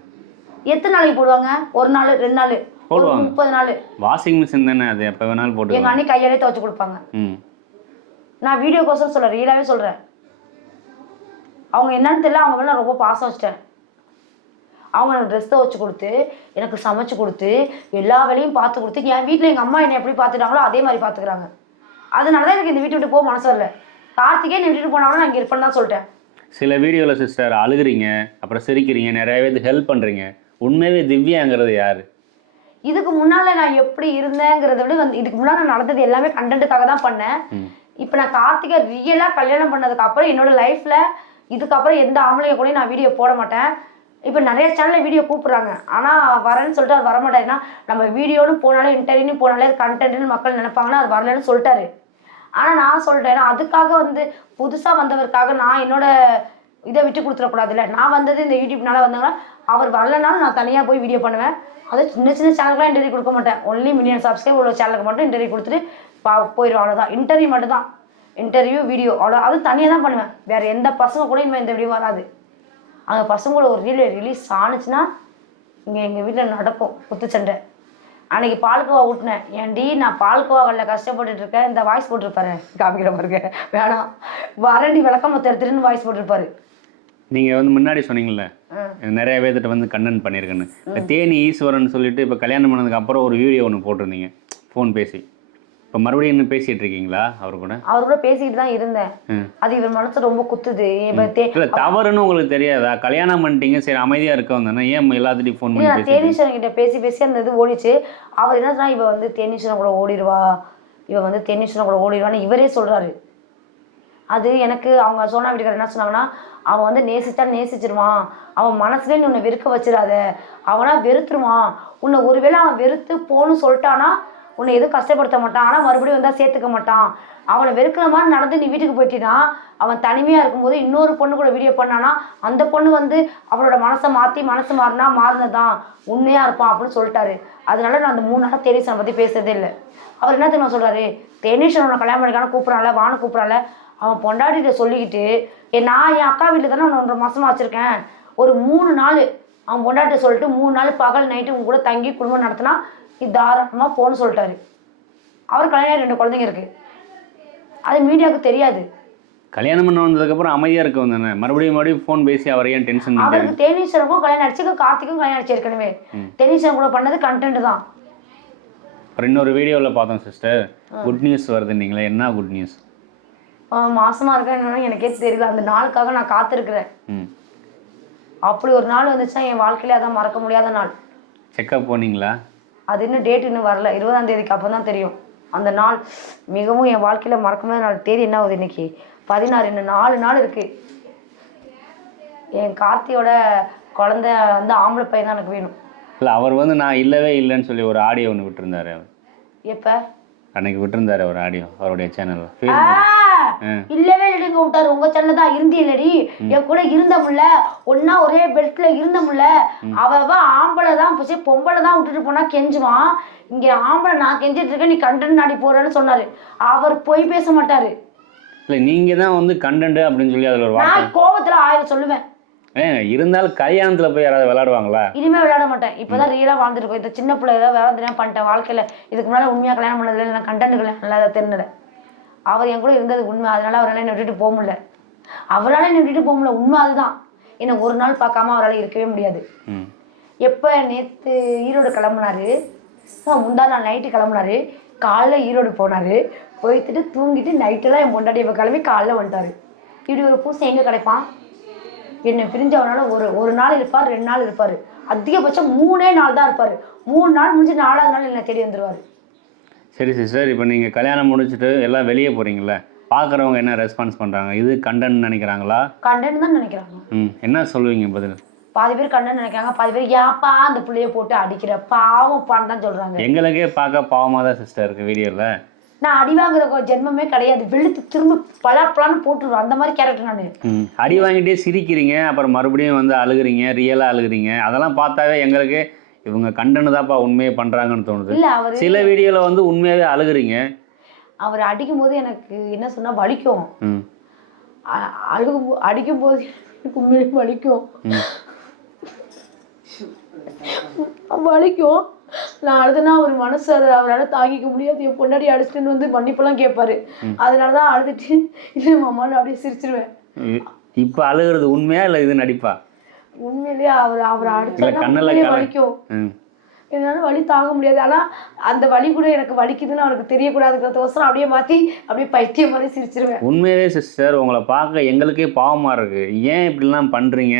எத்தனை நாளைக்கு போடுவாங்க? ஒரு நாள் ரெண்டு நாள் போடுவாங்க. முப்பது நாள். வாஷிங் மிஷின் தானே அது? எப்போ வேணாலும் எங்கள் போட்டுக்கலாம் அண்ணி கையாலே துவைச்சு கொடுப்பாங்க. நான் வீடியோ கோசம் சொல்கிறேன் ரீலாவே சொல்கிறேன் அவங்க என்னன்னு தெரியல அவங்க மேலே ரொம்ப பாசம் வச்சிட்டேன். அவங்க எனக்கு ட்ரெஸ் துவச்சு கொடுத்து எனக்கு சமைச்சு கொடுத்து எல்லா வேலையும் பார்த்து கொடுத்து என் வீட்டில் எங்கள் அம்மா என்னை எப்படி பார்த்துட்டாங்களோ அதே மாதிரி பார்த்துக்கிறாங்க. அதனால தான் எனக்கு இந்த வீட்டு விட்டு போக மனசு வரல. கார்த்திகே விட்டுட்டு போனாலும் நான் இங்கே இருப்பேன்னு தான் சொல்லிட்டேன். சில வீடியோவில் சிஸ்டர் அழுகுறீங்க அப்புறம் சிரிக்கிறீங்க நிறைய பேருக்கு ஹெல்ப் பண்ணுறீங்க உண்மையாகவே திவ்யாங்கிறது யார்? இதுக்கு முன்னால் நான் எப்படி இருந்தேங்கிறத விட வந்து இதுக்கு முன்னால் நான் நடந்தது எல்லாமே கண்டென்ட்டுக்காக தான் பண்ணேன். இப்போ நான் கார்த்திகை ரியலாக கல்யாணம் பண்ணதுக்கு அப்புறம் என்னோட லைஃப்பில் இதுக்கப்புறம் எந்த ஆம்பளைங்க கூட நான் வீடியோ போட மாட்டேன். இப்போ நிறைய சேனலில் வீடியோ கூப்பிட்றாங்க. ஆனால் வரேன்னு சொல்லிட்டு அவர் வரமாட்டாருன்னா நம்ம வீடியோன்னு போனாலே இன்டர்வியூன்னு போனாலே அது கண்டென்ட்னு மக்கள் நினைப்பாங்கன்னா அது வரலன்னு சொல்லிட்டாரு. ஆனால் நான் சொல்லிட்டேன் அதுக்காக வந்து புதுசாக வந்தவருக்காக நான் என்னோட இதை விட்டு கொடுத்துடக்கூடாதுல்ல. நான் வந்தது இந்த யூடியூப்னால வந்தாங்கன்னா அவர் வரலனாலும் நான் தனியாக போய் வீடியோ பண்ணுவேன். அது சின்ன சின்ன சேனலுக்குலாம் இன்டர்வியூ கொடுக்க மாட்டேன். ஒன்லி மில்லியன் சப்ஸ்கிரைப் உள்ள சேனலுக்கு மட்டும் இன்டர்வியூ கொடுத்துட்டு பா போயிடும் அவ்வளோதான் இன்டர்வியூ மட்டும் தான் இன்டர்வியூ வீடியோ அவ்வளோ அது தனியாக தான் பண்ணுவேன். வேறு எந்த பசங்க கூட இனிமேல் இந்த வீடியோ வராது. அந்த பசங்களோட ஒரு ரீல் ரிலீஸ் ஆனுச்சுன்னா இங்கே எங்கள் வீட்டில் நடக்கும் குத்துச்சண்டை அன்னைக்கு பால்கோவா ஊட்டினேன். ஏன்டி நான் பால்கோவாகளில் கஷ்டப்பட்டுட்டு இருக்கேன். இந்த வாய்ஸ் போட்டிருப்பாரு. காமிக்கிற பாருங்க. வேணாம். வரண்டி விளக்கம் எடுத்துட்டுன்னு வாய்ஸ் போட்டிருப்பாரு. நீங்கள் வந்து முன்னாடி சொன்னீங்கல்ல. நிறைய பேர்த்திட்ட வந்து கண்ணன் பண்ணியிருக்கேன்னு. தேனி ஈஸ்வரன் சொல்லிட்டு இப்போ கல்யாணம் பண்ணதுக்கு அப்புறம் ஒரு வீடியோ ஒன்று போட்டிருந்தீங்க. ஃபோன் பேசி. இப்போ மறுபடியும் இன்னும் பேசிகிட்டு இருக்கீங்களா அவர் கூட? அவர் கூட பேசிக்கிட்டு தான் இருந்தேன். அது இவர் மனசு ரொம்ப குத்துது. இல்லை தவறுன்னு உங்களுக்கு தெரியாதா? கல்யாணம் பண்ணிட்டீங்க சரி அமைதியாக இருக்க வந்தேன்னா ஏன் எல்லாத்துட்டையும் ஃபோன் பண்ணி தேனீஸ்வரன் கிட்ட பேசி பேசி அந்த இது ஓடிச்சு. அவர் என்ன சொன்னா இவ வந்து தேனீஸ்வரன் கூட ஓடிடுவா. இவ வந்து தேனீஸ்வரன் கூட ஓடிடுவான்னு இவரே சொல்றாரு. அது எனக்கு அவங்க சோனா வீட்டுக்காரர் என்ன சொன்னாங்கன்னா அவன் வந்து நேசிச்சா நேசிச்சிருவான். அவன் மனசுலேயே நீ உன்னை வெறுக்க வச்சிடாத. அவனா வெறுத்துருவான். உன்னை ஒருவேளை அவன் வெறுத்து போன்னு சொல்லிட்டானா உன்னை எதுவும் கஷ்டப்படுத்த மாட்டான். ஆனால் மறுபடியும் வந்தால் சேர்த்துக்க மாட்டான். அவனை வெறுக்கிற மாதிரி நடந்து நீ வீட்டுக்கு போயிட்டினா அவன் தனிமையாக இருக்கும்போது இன்னொரு பொண்ணு கூட வீடியோ பண்ணானா அந்த பொண்ணு வந்து அவளோட மனசை மாற்றி மனசு மாறினா மாறினதான் உண்மையாக இருப்பான் அப்படின்னு சொல்லிட்டாரு. அதனால நான் அந்த மூணு நாளாக தேனீசனை பற்றி பேசுறதே இல்லை. அவர் என்ன தெரியுமா சொல்கிறாரு தேனீஷன் உன்னை கல்யாணம் பண்ணிக்கான கூப்பிட்றான்ல வான்னு கூப்பிட்றான்ல. அவன் பொண்டாட்டிகிட்ட சொல்லிக்கிட்டு ஏ நான் என் அக்கா வீட்டில் தானே ஒன்றரை மாதமாக வச்சுருக்கேன். ஒரு மூணு நாள். அவன் பொண்டாட்ட சொல்லிட்டு மூணு நாள் பகல் நைட்டு உங்க கூட தங்கி குடும்பம் நடத்தினா இது தாராளமாக போன்னு சொல்லிட்டாரு. அவர் கல்யாணம் ரெண்டு குழந்தைங்க இருக்கு. அது மீடியாவுக்கு தெரியாது. கல்யாணம் பண்ண வந்ததுக்கப்புறம் அமைதியாக இருக்க வந்தானே? மறுபடியும் மறுபடியும் ஃபோன் பேசி அவரை ஏன் டென்ஷன் அவருக்கு தேனீஸ்வரனுக்கும் கல்யாணம் அடிச்சு கார்த்திக்கும் கல்யாணம் அடிச்சு ஏற்கனவே தேனீஸ்வரன் கூட பண்ணது கண்டென்ட் தான். அப்புறம் இன்னொரு வீடியோவில் பார்த்தோம் சிஸ்டர் குட் நியூஸ் வருதுன்னீங்களே என்ன குட் நியூஸ் அவன் மாசமா இருக்கா என்னன்னு எனக்கே தெரியல. அந்த நாளுக்காக நான் காத்திருக்கிறேன். அப்படி ஒரு நாள் வந்துச்சுன்னா என் வாழ்க்கையில அதான் மறக்க முடியாத நாள். செக்கப் போனீங்களா? அது இன்னும் டேட் இன்னும் வரல. இருபதாம் தேதிக்கு அப்போ தான் தெரியும். அந்த நாள் மிகவும் என் வாழ்க்கையில் மறக்க முடியாத நாள். தேதி என்ன ஆகுது இன்னைக்கு? பதினாறு இன்னும் நாலு நாள் இருக்கு. என் கார்த்தியோட குழந்தை வந்து ஆம்பளை பையன் தான் எனக்கு வேணும். இல்லை அவர் வந்து நான் இல்லவே இல்லைன்னு சொல்லி ஒரு ஆடியோ ஒன்று விட்டுருந்தாரு எப்போ? அன்னைக்கு விட்டுருந்தாரு ஒரு ஆடியோ அவருடைய சேனலில் இல்லவே இல்லைங்க விட்டாரு. உங்க சென்னை தான் இருந்தில்லடி என் கூட இருந்தமுல்ல ஒன்னா ஒரே பெல்ட்ல இருந்தமுல்ல அவ அவ ஆம்பளை தான். போச்சு பொம்பளை தான் விட்டுட்டு போனா கெஞ்சுவான். இங்க ஆம்பளை நான் கெஞ்சிட்டு இருக்கேன் நீ கண்டன் நாடி போறேன்னு சொன்னாரு. அவர் பொய் பேச மாட்டாரு. இல்லை நீங்கள் தான் வந்து கண்டென்ட் அப்படின்னு சொல்லி அதில் ஒரு நான் கோவத்துல ஆயிரம் சொல்லுவேன். இருந்தாலும் கல்யாணத்தில் போய் யாராவது விளையாடுவாங்களா? இனிமே விளையாட மாட்டேன். இப்பதான் ரியலா வாழ்ந்துட்டு இருக்கோம் இந்த சின்ன பிள்ளை ஏதாவது வேலை தெரியாம பண்ணிட்டேன். வாழ்க்கையில இதுக்கு முன்னால உண்மையா கல்யாணம் பண்ணதுல இல்லை கண்டென்ட் கல்யாணம் நல்லா தெரிஞ்சல அவர் என் கூட இருந்தது உண்மை. அதனால அவரால் என்னை விட்டுட்டு போக முடியல. அவரால் என்னை விட்டுட்டு போக முடியல. உண்மை அதுதான். என்னை ஒரு நாள் பார்க்காம அவரால் இருக்கவே முடியாது. எப்போ நேற்று ஈரோடு கிளம்புனாரு? முந்தா நாள் நைட்டு கிளம்புனாரு. காலைல ஈரோடு போனாரு. போயிட்டு தூங்கிட்டு நைட்டெல்லாம் என் பொண்டாட்டி இப்போ கிளம்பி காலைல வந்துட்டாரு. இப்படி ஒரு பூசை எங்கே கிடைப்பான்? என்னை பிரிஞ்சவனால ஒரு ஒரு நாள் இருப்பார் ரெண்டு நாள் இருப்பார். அதிகபட்சம் மூணே நாள் தான் இருப்பார். மூணு நாள் முடிஞ்சு நாலாவது நாள் என்னை தேடி வந்துருவார். சரி சிஸ்டர் இப்போ நீங்கள் கல்யாணம் முடிச்சுட்டு எல்லாம் வெளியே போகிறீங்களே பார்க்குறவங்க என்ன ரெஸ்பான்ஸ் பண்ணுறாங்க இது கண்டென்ட் நினைக்கிறாங்களா? கண்டென்ட் தான் நினைக்கிறாங்க. ம் என்ன சொல்லுவீங்க பதில்? பாதி பேர் கண்டென்ட் நினைக்கிறாங்க பாதி பேர் ஏப்பா அந்த பிள்ளைய போட்டு அடிக்கிற பாவம் தான் சொல்கிறாங்க எங்களுக்கே பார்க்க பாவமாக தான் சிஸ்டர் இருக்குது வீடியோவில் நான் அடி வாங்குற ஜென்மமே கிடையாது. வெளுத்து திரும்ப பலாப்பலான்னு போட்டுருவேன். அந்த மாதிரி கேரக்டர் நான். அடி வாங்கிட்டே சிரிக்கிறீங்க அப்புறம் மறுபடியும் வந்து அழுகுறீங்க ரியலாக அழுகுறீங்க. அதெல்லாம் பார்த்தாவே எங்களுக்கு இவங்க தான்ப்பா உண்மையே பண்ணுறாங்கன்னு தோணுது. இல்ல அவரு சில வீடியோவில் வந்து உண்மையாகவே அழுகுறீங்க. அவர் அடிக்கும் போது எனக்கு என்ன சொன்னா வலிக்கும். அழுகும் அடிக்கும் போது எனக்கு உண்மையிலே வலிக்கும். வலிக்கும். நான் அழுதுனா அவர் மனசு அதை அவரால் தாங்கிக்க முடியாது. என் பொண்டாடி அடிச்சுட்டு வந்து மன்னிப்பெல்லாம் கேட்பாரு. அதனால தான் அழுதுட்டு இல்லை மாமான்னு அப்படியே சிரிச்சிருவேன். இப்போ அழுகுறது உண்மையா இல்லை இது நடிப்பா? உண்மையிலேயே அவர் அவரை அடிச்சா வலிக்கும். என்னால வலி தாங்க முடியாது. ஆனா அந்த வலி கூட எனக்கு வலிக்குதுன்னு அவனுக்கு தெரியக்கூடாதுங்கிறதுக்கோசரம் அப்படியே மாத்தி அப்படியே பைத்தியம் மாதிரி சிரிச்சிருவேன். உண்மையிலே சிஸ்டர் உங்களை பார்க்க எங்களுக்கே பாவமாக இருக்குது ஏன் இப்படிலாம் பண்ணுறீங்க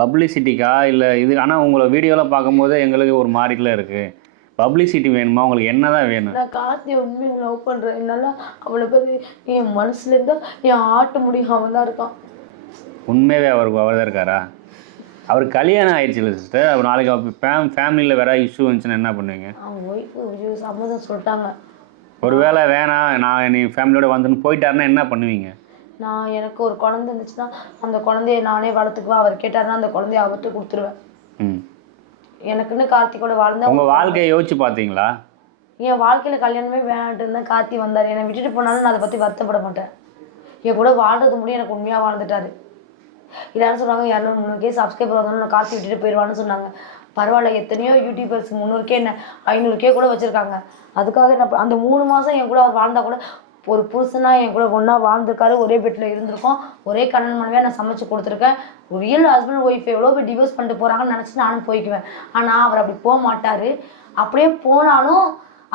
பப்ளிசிட்டிக்கா இல்லை இது ஆனால் உங்களை வீடியோவில் பார்க்கும்போது எங்களுக்கு ஒரு மாதிரில இருக்குது பப்ளிசிட்டி வேணுமா? உங்களுக்கு என்ன தான் வேணும்? நான் கார்த்தியை உண்மையை லவ் பண்றேன். என்னால அவளை பத்தி என் மனசுல இருந்தா என் ஆட்ட முடியும் அவன் தான் இருக்கான். உண்மையாகவே அவருக்கு அவர் தான் இருக்காரா? அவருக்கு கல்யாணம் ஆயிடுச்சுல்ல சிஸ்டர் அவர் நாளைக்கு அவர் ஃபேம் ஃபேமிலியில் வேற இஷ்யூ வந்துச்சுன்னா என்ன பண்ணுவீங்க? அவன் ஒய்ஃபு சம்மதம் சொல்லிட்டாங்க. ஒருவேளை வேணாம் நான் நீ ஃபேமிலியோட வந்துன்னு போயிட்டாருன்னா என்ன பண்ணுவீங்க? நான் எனக்கு ஒரு குழந்தை இருந்துச்சுன்னா அந்த குழந்தைய நானே வளர்த்துக்குவேன் அவர் கேட்டாருன்னா அந்த குழந்தைய அவர்கிட்ட கொடுத்துருவேன். ம். எனக்குன்னு கார்த்திகோட வாழ்ந்தா உங்கள் வாழ்க்கையை யோசிச்சு பார்த்தீங்களா என் வாழ்க்கையில கல்யாணமே வேண்டான்னு தான் கார்த்தி வந்தார். என்னை விட்டுட்டு போனாலும் நான் அதை பத்தி வருத்தப்பட மாட்டேன். என் கூட வாழ்றது முடியும் எனக்கு உண்மையா வாழ்ந்துட்டாரு. எல்லாரும் சொன்னாங்க இரநூறு முந்நூறு கே சப்ஸ்கிரைபர் வந்தாலும் நான் விட்டுட்டு போயிடுவான்னு சொன்னாங்க. பரவாயில்ல எத்தனையோ யூடியூபர்ஸ் முந்நூறுக்கே என்ன ஐநூறுக்கே கூட வச்சுருக்காங்க. அதுக்காக என்ன அந்த மூணு மாதம் என் கூட அவர் வாழ்ந்தால் கூட ஒரு புருஷனாக என் கூட ஒன்றா வாழ்ந்துருக்காரு ஒரே பெட்டில் இருந்திருக்கோம். ஒரே கண்ணன் மனைவியாக நான் சமைச்சு கொடுத்துருக்கேன். ரியல் ஹஸ்பண்ட் ஒய்ஃப் எவ்வளோ பேர் டிவோர்ஸ் பண்ணிட்டு போகிறாங்கன்னு நினச்சி நானும் போய்க்குவேன். ஆனால் அவர் அப்படி போக மாட்டார். அப்படியே போனாலும்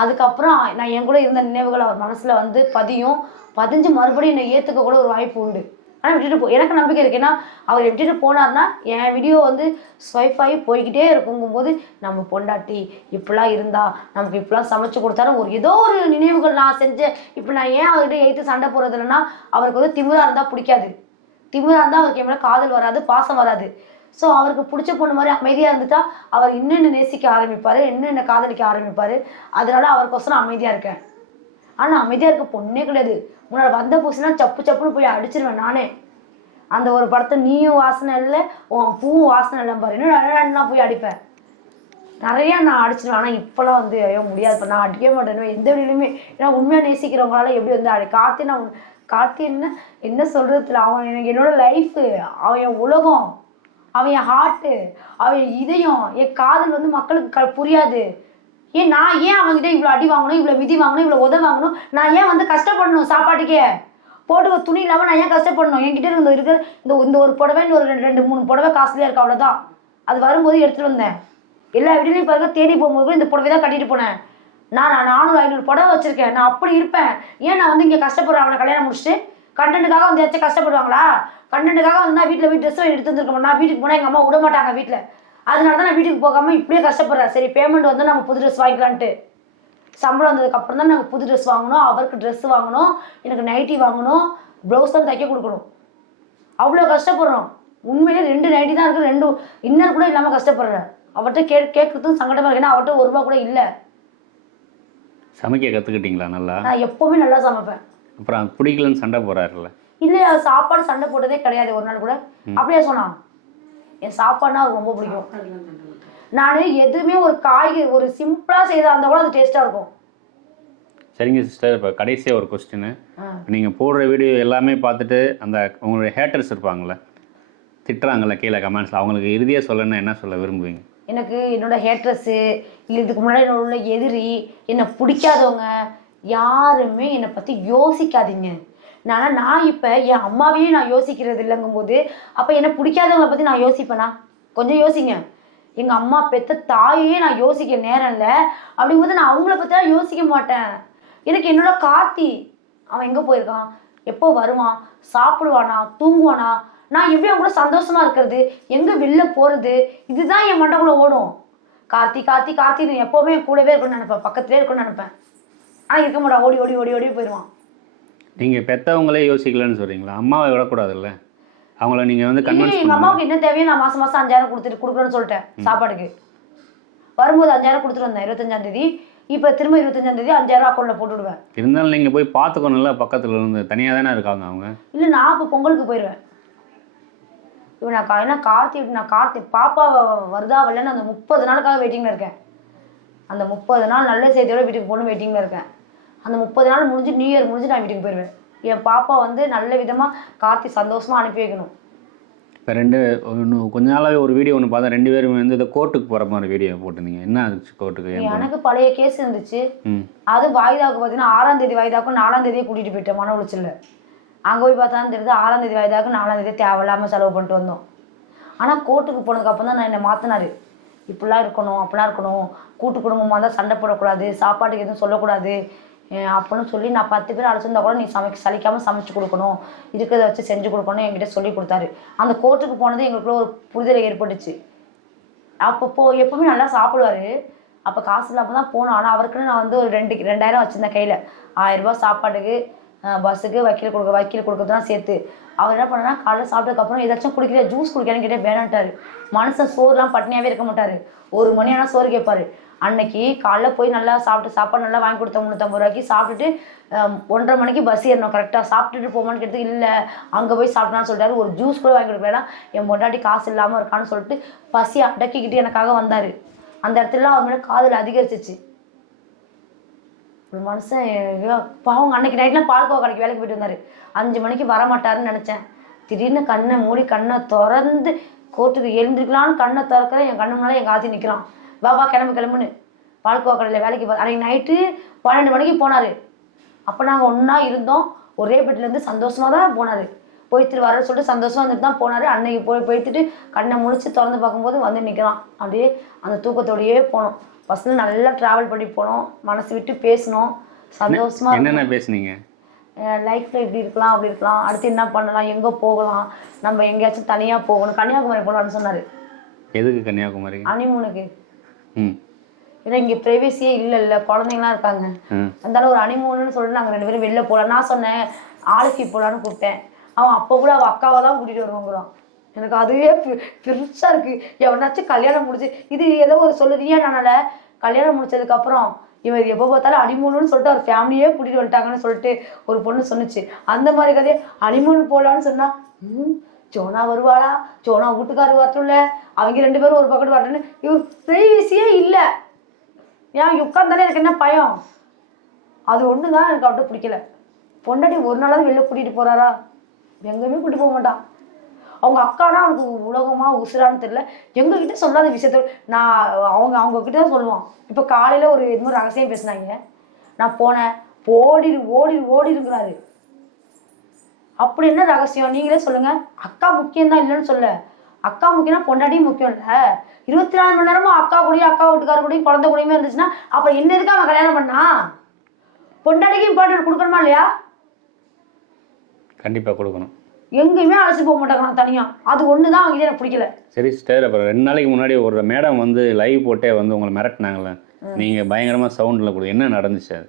அதுக்கப்புறம் நான் என் கூட இருந்த நினைவுகள் அவர் மனசில் வந்து பதியும். பதிஞ்சு மறுபடியும் என்னை ஏற்றுக்க கூட ஒரு வாய்ப்பு உண்டு. ஆனால் விட்டுட்டு போ எனக்கு நம்பிக்கை இருக்குது ஏன்னா அவர் விட்டுட்டு போனார்னா என் வீடியோ வந்து ஸ்வைப் ஆகி போய்கிட்டே இருக்குங்கும்போது நம்ம பொண்டாட்டி இப்படிலாம் இருந்தா நமக்கு இப்படிலாம் சமைச்சு கொடுத்தாரு ஒரு ஏதோ ஒரு நினைவுகள் நான் செஞ்சேன் இப்போ நான் ஏன் அவர்கிட்ட எய்த்து சண்டை போடுறது இல்லைன்னா அவருக்கு வந்து திமிராக இருந்தால் பிடிக்காது. திமிராக இருந்தால் அவருக்கு எவ்வளோ காதல் வராது பாசம் வராது. ஸோ அவருக்கு பிடிச்ச பொண்ணு மாதிரி அமைதியாக இருந்துட்டா அவர் இன்னும் நேசிக்க ஆரம்பிப்பார் இன்னும் என்ன காதலிக்க ஆரம்பிப்பார் அதனால அவருக்கோசரம் அமைதியாக இருக்கேன். ஆனால் அமைதியாக இருக்க பொண்ணே கிடையாது. உன்னோட வந்த பூசினா சப்பு சப்புன்னு போய் அடிச்சிருவேன் நானே. அந்த ஒரு படத்தை நீயும் வாசனை இல்லை உன் பூவும் வாசனை இல்லை பாரு. இன்னும் போய் அடிப்பேன் நிறையா நான் அடிச்சிருவேன். ஆனால் இப்போலாம் வந்து ஐயோ முடியாது. இப்போ நான் அடிக்கவே மாட்டேன். எந்த வழியிலுமே. ஏன்னா உண்மையாக நேசிக்கிறவங்களால எப்படி வந்து அடி கார்த்தி நான் கார்த்தி என்ன என்ன சொல்கிறதுல அவன் எனக்கு என்னோட லைஃபு அவன் என் உலகம் அவன் என் ஹார்ட்டு அவன் என் இதயம் என் காதல் வந்து மக்களுக்கு க புரியாது. ஏன் நான் ஏன் அவங்ககிட்ட இவ்வளோ அடி வாங்கணும் இவ்வளோ மிதி வாங்கணும் இவ்வளோ உதவி வாங்கணும்? நான் ஏன் வந்து கஷ்டப்படணும் சாப்பாட்டுக்கே? போட்டுக்க துணி இல்லாமல் நான் ஏன் கஷ்டப்படணும்? என்கிட்ட இருந்த இருக்கிற இந்த இந்த ஒரு புடவை இந்த ஒரு ரெண்டு ரெண்டு மூணு புடவை காஸ்ட்லியாக இருக்கு அவ்வளோதான் அது வரும்போது எடுத்துகிட்டு வந்தேன். எல்லா வீட்லையும் பாருங்க தேடி போகும்போது கூட இந்த புடவை தான் கட்டிட்டு போனேன். நான் நான் நானூறு ஐநூறு புடவை வச்சுருக்கேன். நான் அப்படி இருப்பேன். ஏன் நான் வந்து இங்கே கஷ்டப்படுறேன்? அவனை கல்யாணம் முடிச்சுட்டு கண்டென்ட்டுக்காக வந்து ஏதாச்சும் கஷ்டப்படுவாங்களா? கண்டென்ட்டுக்காக வந்து நான் வீட்டில் போய் ட்ரெஸ் எடுத்து வந்துருக்கோம் நான் வீட்டுக்கு போனால் எங்கள் அம்மா விட மாட்டாங்க வீட்டில் அதனால தான் நான் வீட்டுக்கு போகாமல் இப்படியே கஷ்டப்படுறேன். சரி பேமெண்ட் வந்து நம்ம புது ட்ரெஸ் வாங்கிக்கலான்ட்டு. சம்பளம் வந்ததுக்கு அப்புறம் தான் நாங்கள் புது ட்ரெஸ் வாங்கணும் அவருக்கு ட்ரெஸ் வாங்கணும் எனக்கு நைட்டி வாங்கணும் ப்ளவுஸ் தான் தைக்க கொடுக்கணும். அவ்வளோ கஷ்டப்படுறோம். உண்மையிலே ரெண்டு நைட்டி தான் இருக்குது ரெண்டு இன்னர் கூட இல்லாமல் கஷ்டப்படுறேன். அவர்கிட்ட கே கேட்குறதும் சங்கடமாக இருக்கு. ஏன்னா அவர்கிட்ட ஒரு ரூபா கூட இல்லை. சமைக்க கற்றுக்கிட்டீங்களா நல்லா? நான் எப்போவுமே நல்லா சமைப்பேன். அப்புறம் பிடிக்கலன்னு சண்டை போகிறாருல்ல இல்லையா சாப்பாடு சண்டை போட்டதே கிடையாது ஒரு நாள் கூட. அப்படியே சொன்னான். என் சாப்பாடுனா அவருக்கு ரொம்ப பிடிக்கும். நான் எதுவுமே ஒரு காய்கறி ஒரு சிம்பிளாக செய்தா இருந்தால் கூட அது டேஸ்ட்டாக இருக்கும். சரிங்க சிஸ்டர் இப்போ கடைசியாக ஒரு கொஸ்டின். நீங்கள் போடுற வீடியோ எல்லாமே பார்த்துட்டு அந்த உங்களுடைய ஹேட்டர்ஸ் இருப்பாங்கள்ல திட்டுறாங்கல்ல கீழே கமெண்ட்ஸில் அவங்களுக்கு இறுதியாக சொல்லணும்னா என்ன சொல்ல விரும்புவீங்க? எனக்கு என்னோட ஹேட்ரஸ்ஸு இதுக்கு முன்னாடி என்னோட உள்ள எதிரி என்னை பிடிக்காதவங்க யாருமே என்னை பற்றி யோசிக்காதீங்க. நான் நான் இப்போ என் அம்மாவையே நான் யோசிக்கிறது இல்லைங்கும்போது அப்போ என்னை பிடிக்காதவங்கள பற்றி நான் யோசிப்பேனா? கொஞ்சம் யோசிங்க. எங்கள் அம்மா பெத்த தாயையே நான் யோசிக்க நேரம் இல்லை. அப்படிங்கும்போது நான் அவங்கள பற்றிலாம் யோசிக்க மாட்டேன். எனக்கு என்னோட கார்த்தி அவன் எங்கே போயிருக்கான்? எப்போ வருவான்? சாப்பிடுவானா? தூங்குவானா? நான் எப்படி அவங்கள கூட இருக்கிறது? எங்கே வெளில போகிறது இதுதான் என் மண்டக்குள்ள ஓடும். கார்த்தி கார்த்தி கார்த்தி நான் எப்போவுமே கூடவே இருக்கணும்னு நினைப்பேன். பக்கத்துலேயே இருக்கணும்னு நினைப்பேன். ஆனால் இருக்க மாட்டான். ஓடி ஓடி ஓடி ஓடி போயிடுவான் நீங்கள் பெற்றவங்களே யோசிக்கலன்னு சொல்கிறீங்களா அம்மாவை விடக்கூடாதுல்ல? அவங்கள நீங்கள் வந்து கன்வின்ஸ் எங்கள் அம்மாவுக்கு என்ன தேவையோ நான் மாதம் மாதம் அஞ்சாயிரம் கொடுத்துட்டு கொடுக்குறேன்னு சொல்லிட்டேன் சாப்பாடுக்கு வரும்போது அஞ்சாயிரம் கொடுத்துட்டு வந்தேன் இருபத்தஞ்சாம் தேதி. இப்போ திரும்ப இருபத்தஞ்சாம் தேதி அஞ்சாயிரம் அக்கௌண்ட்டில் போட்டு விடுவேன் இருந்தாலும் நீங்கள் போய் பார்த்துக்கணும்ல பக்கத்தில் இருந்து. தனியாக தானே இருக்காங்க அவங்க? இல்லை நான் இப்போ பொங்கலுக்கு போயிடுவேன் இப்போ நான் ஏன்னா கார்த்தி நான் கார்த்தி பாப்பா வருதா வரலன்னு அந்த முப்பது நாளுக்காக வெயிட்டிங்கில் இருக்கேன். அந்த முப்பது நாள் நல்ல செய்தியோட வீட்டுக்கு போகணும் வெயிட்டிங்கில் இருக்கேன். அந்த முப்பது நாள் முடிஞ்சு நியூ இயர் முடிஞ்சு நான் வீட்டுக்கு போயிடுவேன் என் பாப்பா வந்து நல்ல விதமாக கார்த்தி சந்தோஷமாக அனுப்பி வைக்கணும். இப்போ ரெண்டு இன்னும் கொஞ்ச நாளாகவே ஒரு வீடியோ ஒன்று பார்த்தேன். ரெண்டு பேரும் வந்து இந்த கோர்ட்டுக்கு போகிற மாதிரி வீடியோ போட்டிருந்தீங்க. என்ன ஆச்சு கோர்ட்டுக்கு? எனக்கு பழைய கேஸ் இருந்துச்சு. அது வாய்தாவுக்கு பார்த்தீங்கன்னா ஆறாம் தேதி வாய்தாக்கும் நாலாம் தேதியே கூட்டிகிட்டு போயிட்டேன் மன உளைச்சலில். அங்கே போய் பார்த்தா தெரியுது ஆறாம் தேதி வாய்தாக்கு நாலாம் தேதி தேவையில்லாமல் செலவு பண்ணிட்டு வந்தோம். ஆனால் கோர்ட்டுக்கு போனதுக்கப்புறம் தான் நான் என்னை மாற்றினாரு இப்படிலாம் இருக்கணும் அப்படிலாம் இருக்கணும். கூட்டு குடும்பமாக தான் சண்டை போடக்கூடாது சாப்பாட்டுக்கு எதுவும் சொல்லக்கூடாது. அப்படின்னு சொல்லி நான் பத்து பேர் அழைச்சிருந்தா கூட நீ சமைக்க சலிக்காமல் சமைச்சு கொடுக்கணும். இருக்கிறத வச்சு செஞ்சு கொடுக்கணும் என்கிட்ட சொல்லி கொடுத்தாரு. அந்த கோர்ட்டுக்கு போனது எங்களுக்குள்ள ஒரு புரிதல் ஏற்பட்டுச்சு. அப்போ எப்பவுமே நல்லா சாப்பிடுவாரு. அப்போ காசு இல்லாமல் தான் போனோம். ஆனால் அவருக்குன்னு நான் வந்து ஒரு ரெண்டு ரெண்டாயிரம் வச்சுருந்தேன் கையில். ஆயிரம் ரூபாய் சாப்பாட்டுக்கு பஸ்ஸுக்கு வக்கீல் கொடுக்க வக்கீல் கொடுக்கறதுலாம் சேர்த்து. அவர் என்ன பண்ணனா காலைல சாப்பிட்டதுக்கப்புறம் ஏதாச்சும் குடிக்கிற ஜூஸ் குடிக்கிறேன்னு கேட்டே வேணான்ட்டாரு. மனுஷன் சோறுலாம் பட்னியாகவே இருக்க மாட்டார். ஒரு மணி ஆனால் சோறு கேட்பாரு அன்னைக்கு காலைல போய் நல்லா சாப்பிட்டு சாப்பாடு நல்லா வாங்கி கொடுத்த முந்நூற்றம்பது ரூபாய்க்கு. சாப்பிட்டுட்டு ஒன்றரை மணிக்கு பஸ் ஏறணும் கரெக்டாக சாப்பிட்டுட்டு போமான்னு கேட்டதுக்கு இல்லை அங்கே போய் சாப்பிட்லான்னு சொல்லிட்டாரு. ஒரு ஜூஸ் கூட வாங்கி கொடுக்கலாம் என் பொண்டாட்டி காசு இல்லாமல் இருக்கான்னு சொல்லிட்டு பசி அடக்கிக்கிட்டு எனக்காக வந்தார். அந்த இடத்துல அவர் மேலே காதல் அதிகரிச்சிச்சு. ஒரு மனுஷன் பாவம் அன்னைக்கு நைட்லாம் பால்கோவா கடைக்கு வேலைக்கு போயிட்டு வந்தார். அஞ்சு மணிக்கு வர மாட்டாருன்னு நினச்சேன். திடீர்னு கண்ணை மூடி கண்ணை திறந்து கோர்ட்டுக்கு எழுந்திருக்கலான்னு கண்ணை திறக்கிறேன். என் கண்ணு முன்னால் என் காத்தி நிற்கிறான் பாபா கிளம்பு கிளம்புன்னு பால்கோவா கடையில் வேலைக்கு போ அன்னைக்கு நைட்டு பன்னெண்டு மணிக்கு போனார். அப்போ நாங்கள் ஒன்றா இருந்தோம். ஒரே பெட்லேருந்து சந்தோஷமாக தான் போனார். போய்த்துட்டு வர சொல்லிட்டு சந்தோஷமா வந்துட்டு தான் போனார். அன்னைக்கு போய் போய்த்துட்டு கண்ணை முழிச்சு திறந்து பார்க்கும்போது வந்து நிற்கிறான் அப்படியே அந்த தூக்கத்தோடையே போனோம். பஸ்ஸில் நல்லா ட்ராவல் பண்ணி போனோம். மனசு விட்டு பேசினோம். சந்தோஷமா என்னென்ன பேசுனீங்க? லைஃப்பில் இப்படி இருக்கலாம் அப்படி இருக்கலாம். அடுத்து என்ன பண்ணலாம்? எங்கே போகலாம்? நம்ம எங்கேயாச்சும் தனியாக போகணும். கன்னியாகுமரி போகலான்னு சொன்னார். எதுக்கு கன்னியாகுமரி? அனிமூனுக்கு ஏன்னா இங்கே ப்ரைவேசியே இல்லை இல்லை குழந்தைங்களாம் இருக்காங்க. அதனால ஒரு அனிமூன்னு சொல்லிட்டு நாங்கள் ரெண்டு பேரும் வெளில போகலாம். நான் சொன்னேன் ஆலசி போகலான்னு கூப்பிட்டேன். அவன் அப்போ கூட அவள் அக்காவை தான் கூட்டிகிட்டு வருவாங்கிறான். எனக்கு அதுவே பெ- பெருசா இருக்கு. எவனாச்சும் கல்யாணம் முடிச்சு இது ஏதோ ஒரு சொல்லுறியா நானால கல்யாணம் முடிச்சதுக்கப்புறம் இவர் எப்போ பார்த்தாலும் அனிமூணுன்னு சொல்லிட்டு அவர் ஃபேமிலியே கூட்டிகிட்டு வந்துட்டாங்கன்னு சொல்லிட்டு ஒரு பொண்ணு சொன்னுச்சு. அந்த மாதிரி கதையை அனிமூன் போகலான்னு சொன்னா சோனா ஜோனா வருவாளா? ஜோனா வீட்டுக்காரர் வரட்டும்ல? அவங்க ரெண்டு பேரும் ஒரு பக்கத்து வரட்டுன்னு இவர் ப்ரைவசியே இல்லை. ஏன் உட்காந்தாலே எனக்கு என்ன பயம்? அது ஒன்று தான் எனக்கு அவட்ட பிடிக்கல. பொண்டாட்டி ஒரு நாளாவது வெளில கூட்டிகிட்டு போகிறாரா எங்கேயுமே கூட்டிட்டு போக மாட்டான். அவங்க அக்கானா அவனுக்கு உலகமா உசுரான்னு தெரியல. எங்ககிட்ட சொல்லாத விஷயத்த நான் அவங்க அவங்க கிட்ட தான் சொல்லுவான். இப்போ காலையில் ஒரு இது மாதிரி ரகசியம் பேசினாங்க. நான் போனேன். ஓடிடு ஓடிடு ஓடிடுங்கிறாரு அப்படி என்ன ரகசியம்? நீங்களே சொல்லுங்க. அக்கா முக்கியம் தான் இல்லைன்னு சொல்ல. அக்கா முக்கியம்னா பொண்டாட்டியும் முக்கியம் இல்ல. இருபத்தி நாலு மணி நேரமும் அக்கா கூடயும் அக்கா வீட்டுக்கார கூடயும் குழந்தை கூடயுமே இருந்துச்சுன்னா அப்ப என்ன எதுக்கு அவன் கல்யாணம் பண்ணா? பொண்டாட்டிக்கு இம்பார்ட்டன்ட் கொடுக்கணுமா இல்லையா? கண்டிப்பாக கொடுக்கணும். எங்கேயுமே அழைச்சி போக மாட்டாங்க நான் தனியா. அது ஒன்று தான் அவங்ககிட்ட எனக்கு பிடிக்கல. சரி சிஸ்டர் அப்புறம் ரெண்டு நாளைக்கு முன்னாடி ஒரு மேடம் வந்து லைவ் போட்டே வந்து உங்களை மிரட்டினாங்கல்ல. நீங்கள் பயங்கரமாக சவுண்டில் கொடு என்ன நடந்துச்சு அது?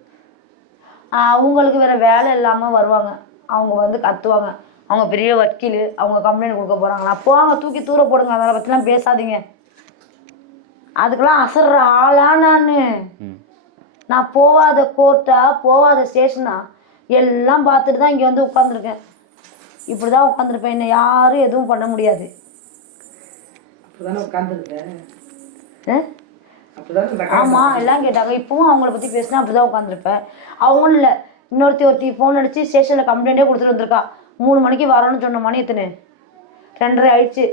அவங்களுக்கு வேற வேலை இல்லாம வருவாங்க. அவங்க வந்து கத்துவாங்க. அவங்க பெரிய வக்கீல் அவங்க கம்ப்ளைண்ட் கொடுக்க போறாங்களா? போவாங்க தூக்கி தூர போடுங்க. அதை பற்றிலாம் பேசாதீங்க. அதுக்கெல்லாம் அசர்ற ஆளா நான். நான் போகாத கோர்ட்டா போகாத ஸ்டேஷனா எல்லாம் பார்த்துட்டு தான் இங்கே வந்து உட்காந்துருக்கேன் இப்படி தான் உட்காந்துருப்பேன் என்னை யாரும் எதுவும் பண்ண முடியாது. அப்படிதானே? அப்படிதானே ஆமாம் எல்லாம் கேட்டாங்க. இப்பவும் அவங்கள பற்றி பேசினா அப்படி தான் உட்காந்துருப்பேன் அவங்களும் இல்லை. இன்னொருத்தி ஒருத்தி ஃபோன் அடித்து ஸ்டேஷனில் கம்ப்ளைண்ட்டே கொடுத்துட்டு வந்திருக்கா. மூணு மணிக்கு வரணும்னு சொன்ன மணி எத்தனை? ரெண்டரை ஆயிடுச்சு.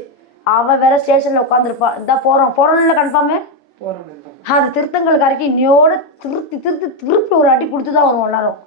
அவள் வேற ஸ்டேஷனில் உட்காந்துருப்பா இந்தா போகிறோம் போகிறோம்ல கன்ஃபார்மு அது திருத்தங்களுக்கு அறிக்கை இன்னையோட திருத்தி திருத்தி திருப்பி ஒரு அடி கொடுத்து தான் வருவோம் எல்லாரும்.